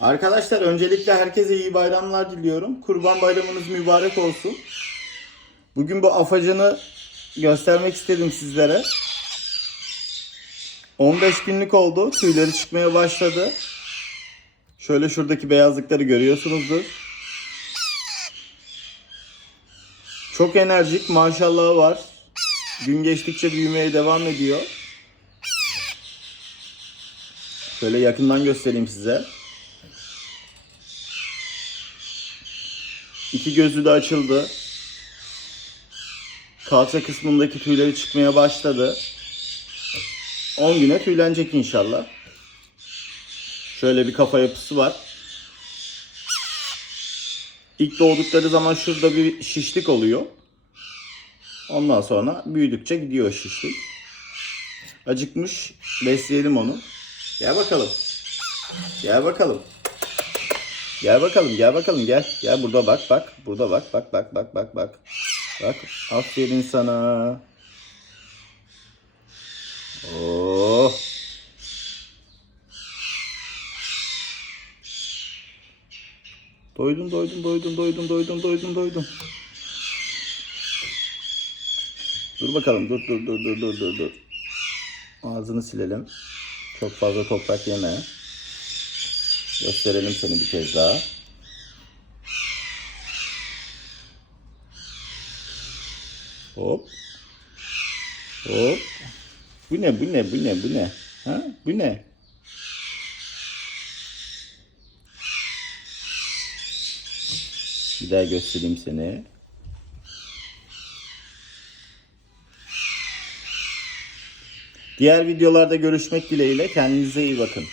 Arkadaşlar öncelikle herkese iyi bayramlar diliyorum. Kurban bayramınız mübarek olsun. Bugün bu afacanı göstermek istedim sizlere. 15 günlük oldu. Tüyleri çıkmaya başladı. Şöyle şuradaki beyazlıkları görüyorsunuzdur. Çok enerjik maşallah var. Gün geçtikçe büyümeye devam ediyor. Şöyle yakından göstereyim size. İki gözü de açıldı. Kalça kısmındaki tüyleri çıkmaya başladı. 10 güne tüylenecek inşallah. Şöyle bir kafa yapısı var. İlk doğdukları zaman şurada bir şişlik oluyor. Ondan sonra büyüdükçe gidiyor şişlik. Acıkmış. Besleyelim onu. Gel bakalım. Gel bakalım. Gel bakalım, gel bakalım, gel. Gel burada bak, bak. Burada bak, bak, bak, bak, bak, bak. Bak, aferin sana. Oh. Doydum, doydum, doydum, doydum, doydum, doydum, doydum. Dur bakalım, dur, dur, dur, dur, dur, dur. Ağzını silelim. Çok fazla toprak yeme. Gösterelim seni bir kez daha. Hop. Hop. Bu ne, bu ne, bu ne, bu ne? Ha? Bu ne? Bir daha göstereyim seni. Diğer videolarda görüşmek dileğiyle. Kendinize iyi bakın.